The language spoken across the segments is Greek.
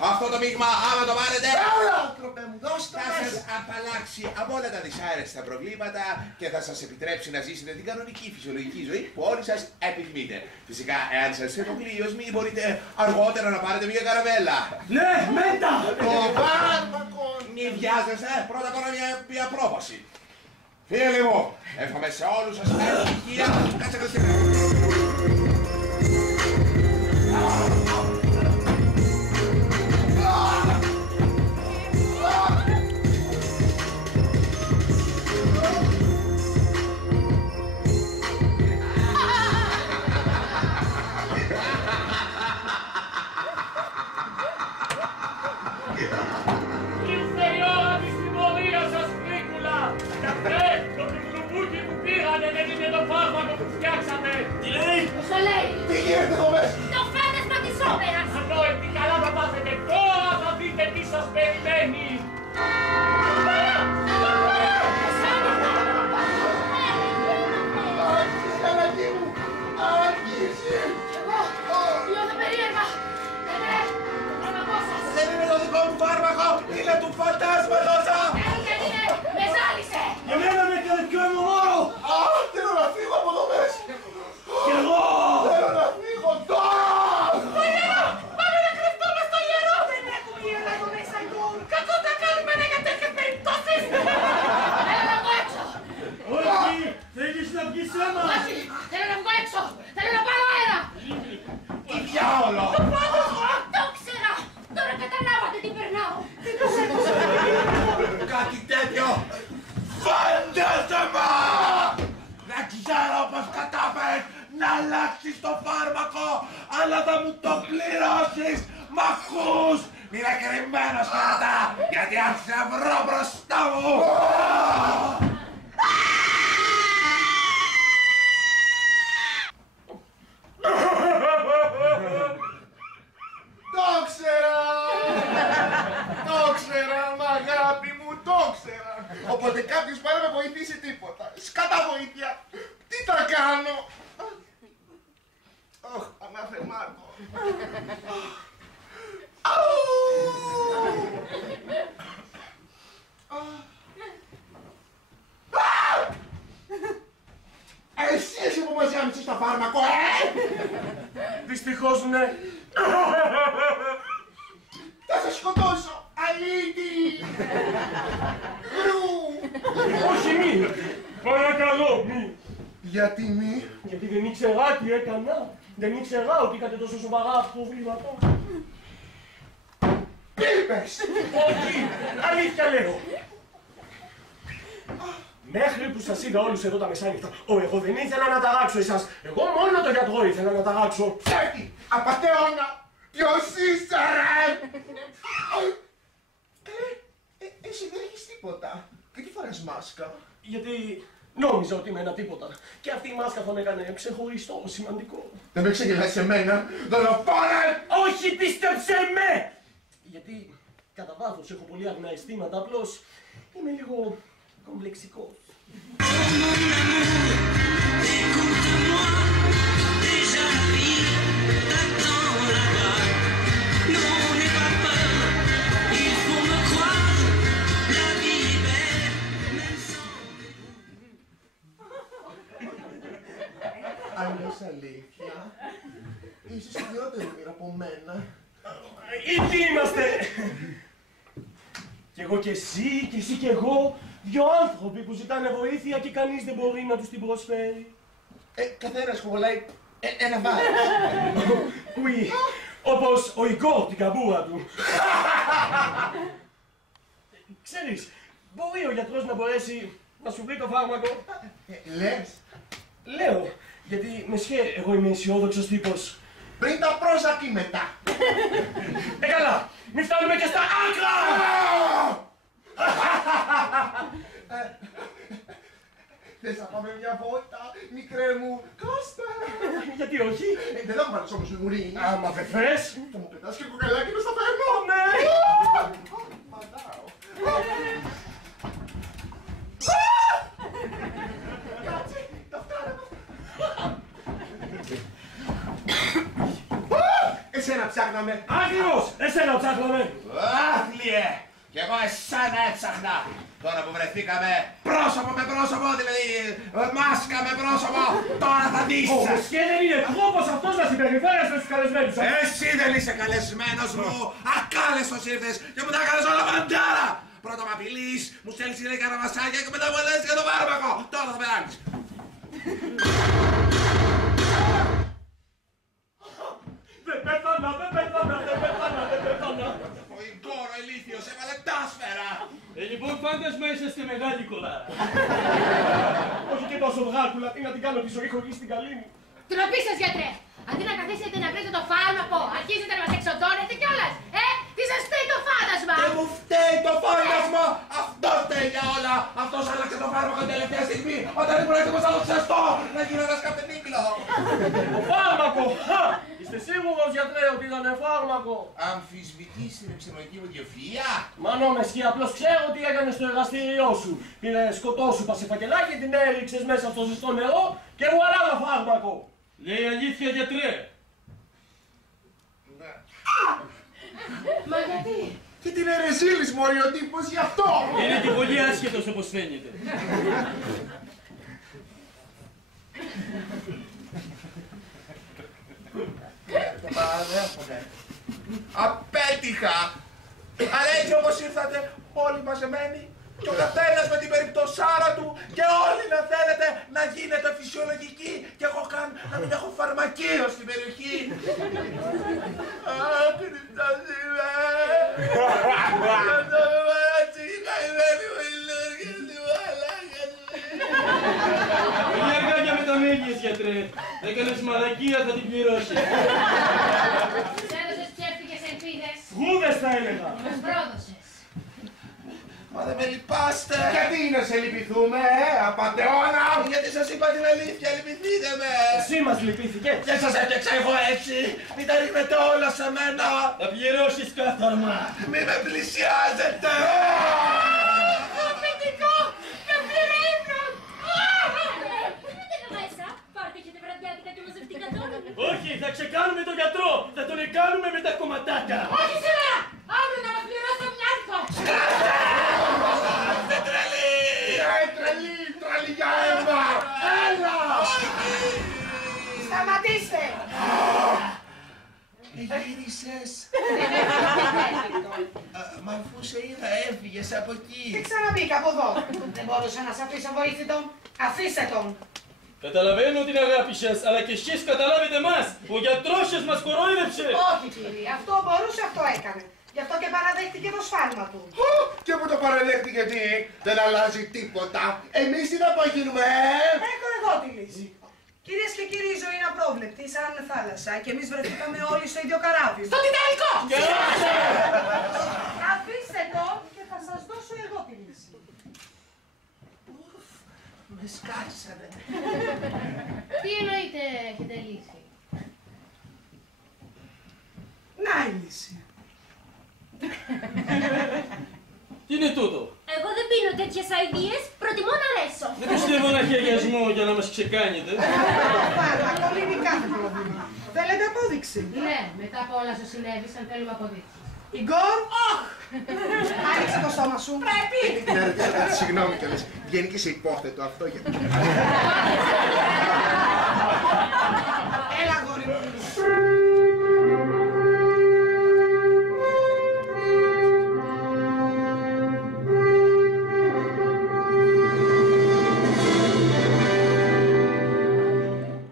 Αυτό το μείγμα, άμα το πάρετε, Έλα, άνθρωπε μου, δώσ' το θα σας μέσα. απαλλάξει από όλα τα δυσάρεστα προβλήματα και θα σας επιτρέψει να ζήσετε την κανονική φυσιολογική ζωή που όλοι σας επιθυμείτε. Φυσικά, εάν σας ενοχλεί η οσμή, μπορείτε αργότερα να πάρετε μια καραμέλα. Ναι, μετά! Το φάρμακο. Μη βιάζεστε, πρώτα κάνω μια πρόβαση. Φίλοι μου, εύχομαι σε όλους σας καλή υγεία. Κάτσε. Ήρθε η ώρα της τιμωρίας σας, Νίκουλα! Καφέ, το πιπλουμπούκι που πήρανε δεν είναι το φάρμακο που φτιάξαμε! Τι λέει? Όσο λέει, Τι γίνεται εδώ μέσα. το φάντασμα της όπερας. Ανόητη, καλά θα πάθετε! Τώρα θα δείτε τι σας περιμένει! Άρχισε, Αναγί μου. Άρχισε. Νιώθω περίεργα. Ναι, το φάρμακό σας. Δεν είναι το δικό μου φάρμακο, είναι του φαντάσματος! Δεν είναι, με ζάλισε. Εμένα με έκανε πιο αιμομόρο! Α, θέλω να φύγω από εδώ μέσα. Κι εγώ! Θέλω να φύγω τώρα. Το ιερό, πάμε να κρυφτούμε στο ιερό. Δεν έχουμε ιερά εδώ μέσα, Γκόρ. Κακό τα κάνουμε για τέτοιες περιπτώσεις. Θέλω να βγω έξω. Όχι! Θέλεις να βγεις αίμα! Όχι, θέλω να βγω έξω. Θέλω να πάρω αέρα. Τι διάολο! Το ξέρα. Τώρα καταλάβατε τι περνάω. Κάτι τέτοιο! Φαντάζομαι! Δεν ξέρω πως κατάφερες να αλλάξεις το φάρμακο, αλλά θα μου το πληρώσεις! Μ' ακούς! Μείνε κρυμμένος κρατά, γιατί αν σε βρω μπροστά μου... Το ξέρα! Το ξέρα, μ' αγάπη μου, το ξέρα! Οπότε κάποιος πάει να με βοηθήσει τίποτα. Σκάτα βοήθεια! Τι θα κάνω! Ωχ, αναφερμάτω. Εσύ είσαι που μας γάμισες το φάρμακο, Δυστυχώς ναι. Θα σε σκοτώσω! Αλήτη! Ρου! Όχι μη! Παρακαλώ μη! Γιατί μη? Γιατί δεν ήξερα τι έκανα. Δεν ήξερα ότι είχατε τόσο σοβαρά προβλήματα. Πίπες! Όχι! Αλήθεια λέω! Μέχρι που σας είδα όλους εδώ τα μεσάνυχτα, εγώ δεν ήθελα να ταράξω εσάς. Εγώ μόνο τον γιατρό ήθελα να ταράξω. Ψεύτη! Απατεώνα! Ποιος είσαι ρε! Εσύ δεν έχεις τίποτα. Και τι φοράς μάσκα? Γιατί νόμιζα ότι είμαι ένα τίποτα. Και αυτή η μάσκα θα με έκανε ξεχωριστό, σημαντικό. Δεν με ξεγελάς εμένα, δολοφόνε! Όχι, πίστεψε με! Γιατί κατά βάθος έχω πολύ αγνά αισθήματα, απλώς είμαι λίγο κομπλεξικός. Αν λες αλήθεια, είσαι χειρότερη από μένα. Ήδη είμαστε! Κι εγώ κι εσύ, κι εσύ κι εγώ, δυο άνθρωποι που ζητάνε βοήθεια και κανείς δεν μπορεί να τους την προσφέρει. Καθένας κολλάει ένα βάρος. Oui, όπως ο Ιγκόρ την καμπούρα του. Ξέρεις, μπορεί ο γιατρός να μπορέσει να σου βρει το φάρμακο. Λες, Λέω, γιατί με σχέ, εγώ είμαι αισιόδοξος τύπος. πριν τα πρόζα και μετά. Καλά, μην φτάνουμε και στα άκρα! Θες να πάμε μια βόλτα, μικρέ μου Κώστα? Γιατί όχι? Δεν θα μου βάλεις όμως ουρίνη. Άμα δεν θες. Θα μου πετάς και κοκαλάκι μες στο φέρνο. Ναι! Μαντάω. Κάτσε, τα φτάνω. Εσένα ψάχνω ψάχναμε. Ακριβώς! Εσένα ψάχναμε! Άθλιε! Κι εγώ εσένα έψαχνα! Τώρα που βρεθήκαμε πρόσωπο με πρόσωπο, δηλαδή μάσκα με πρόσωπο, τώρα θα δεις! Όμως και δεν είναι τρόπος αυτός να συμπεριφέρεσαι στους καλεσμένους σας! Εσύ δεν είσαι καλεσμένος μου! Ακάλεστος ήρθες και μου τα έκανες όλα μαντάρα! Πρώτα μ' απειλείς, μου στέλνεις η καραβασάκια και μετά μου λες για το φάρμακο! Τώρα θα περάσεις! Δεν πέθανα, δεν πέθανα, δεν πέθανα, δεν πέθανα! Ο Ιγκόρο ηλίθιος έβαλε τάσφαιρα! Λοιπόν, φάντασμα είσαστε μεγάλη κολάρα. Όχι και τόσο βγάκουλα, τι να την κάνω τη ζωή χωρίς την καλή μου! Τροπή σας, γιατρέ! Αντί να καθίσετε να βρείτε το φάρμακο, αρχίζετε να μας εξοντώνετε κιόλας! Τι σας φταίει το φάντασμα! Και μου φταίει το φάντασμα! Αυτό φταίει για όλα! Αυτός άλλαξε το φάρμακο την τελευταία στιγμή όταν ήμουν έτοιμος να το ξεστώ! Να γίνω ένας καπτενίκλο! Το φάρμακο! Είστε σίγουρος, γιατρέ, ότι ήταν φάρμακο! Αμφισβητείς την επιστημονική μου διοφυΐα! Μα νόμες, απλώς ξέρω τι έκανες στο εργαστήριό σου. Πήρε σκοτώσουπα σε φακελάκι, την έριξες μέσα στο ζεστό νερό και βουαλά το φάρμακο! Λέει αλήθεια, γιατρέ. Μα γιατί? Και την ερεζίλης μωρή ο τύπος γι' αυτό! Είναι και πολύ άσχετος όπως φαίνεται. Το παραδέχομαι. Απέτυχα! Αλλά έτσι όπως ήρθατε όλοι μαζεμένοι και ο καθένας με την περιπτωσάρα του και όλοι να θέλετε να γίνετε φυσιολογικοί και εγώ καν να μην έχω φαρμακείο στην περιοχή. Χριστός είμαι! Αυτό με παράτσε η καημένη μου η Λούργια στη μαλάκα σου. Πολύ αργά για μεταμέγειες, γιατρέ. Έκανες μαλακία, θα την πληρώσεις. Τους έδωσες ψεύτικες ελπίδες. Γούδες θα έλεγα! Μας πρόδωσες. Μα δεν με λυπάστε! Γιατί να σε λυπηθούμε, απατεώνα! Γιατί σας είπα την αλήθεια, λυπηθείτε με! Εσύ μας λυπήθηκες! Δεν σας έφτιαξα εγώ έτσι! Μην τα ρίχνετε όλα σε μένα! Θα πληρώσεις κάθαρμα. Μη με πλησιάζετε! Αφεντικό! Με πήρε ύπνο! Μπείτε μέσα, πάρτε και τη βραδιάτικα και μαζευτικά τώρα. Όχι, θα ξεκάνουμε τον γιατρό. Θα τον εκάνουμε με τα κομματάκια. Όχι σήμερα! Αύριο να μας πληρώσει το μοιάτικο! Είστε τρελοί! Τρελή, τρελή για αίμα! Έλα! Σταματήστε! Γύρισες! Μα αφού σε είδα έφυγες από εκεί! Και ξαναμπήκα από εδώ. Δεν μπορούσα να σε αφήσω βοήθητο. Αφήστε τον. Καταλαβαίνω την αγάπη σας, αλλά και εσείς καταλάβετε μας. Ο γιατρός σας μας κορόιδεψε. Όχι κύριε, αυτό μπορούσε, αυτό έκανε. Γι' αυτό και παραδέχτηκε το σφάλμα του. Και που το παραδέχτηκε τι, δεν αλλάζει τίποτα. Εμείς τι να γίνουμε, Έχω εγώ τη λύση. Κυρίες και κύριοι, η ζωή είναι απρόβλεπτη, σαν θάλασσα και εμείς βρεθήκαμε όλοι στο ίδιο καράβι. Στο Τιτανικό! Αφήστε τον και θα σας δώσω εγώ τη λύση. Με σκάσανε! Τι εννοείτε έχετε λύσει? Να η λύση. Τι είναι τούτο? Εγώ δεν πίνω τέτοιες αηδίες, προτιμώ να ρέσω. Δεν πιστεύω να χειριασμό για να μας ξεκάνετε. Φάρμακο λύνει κάθε πρόβλημα. Θέλετε απόδειξη. Ναι, μετά από όλα όσα συνέβησαν θέλουμε αποδείξεις. Ιγκόρ, άνοιξε το στόμα σου. Πρέπει. Να ρωτήσω κάτι, συγγνώμη κιόλας. Βγαίνει και σε υπόθετο αυτό γιατί. Έλα, αγόρι μου.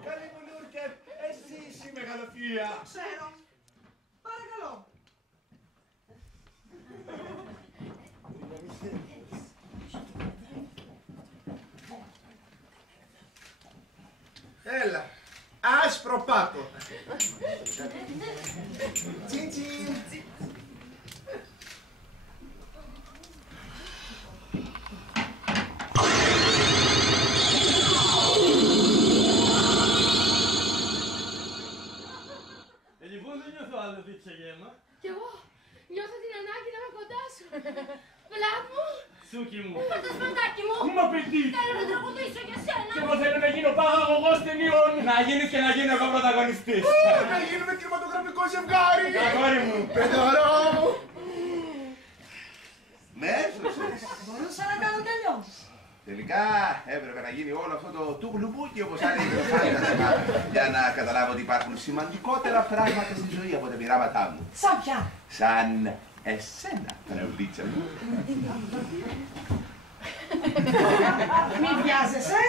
Καλή μου Λούρκερ, εσύ είσαι η μεγαλοφία! Ξέρω. Παρακαλώ. Έλα, άσπρο πάτο. Τσιν τσιν. Λοιπόν, δεν νιώθω άλλο δίψα γέμα. Κι εγώ νιώθω την ανάγκη να είμαι κοντά σου. Βλάβ μου, Σούκι μου. Πορτοσπαντάκι μου. Μα παιδί. Θέλω να τραγουδήσω για σένα. Και εγώ θέλω να γίνω παραγωγός ταινιών. Να γίνεις και να γίνω εγώ πρωταγωνιστής. Να γίνουμε κινηματογραφικό ζευγάρι. Αγόρι μου. Παιδωρό μου. Με έσωσες. Μπορούσα να κάνω κι αλλιώς. Τελικά έπρεπε να γίνει όλο αυτό το τουγλουμπούκι όπως έλεγε το φάντασμα για να καταλάβω ότι υπάρχουν σημαντικότερα πράγματα στη ζωή από τα πειράματά μου. Σαν πια. Σαν εσένα, Παναουλίτσα μου. Μη βιάζεσαι.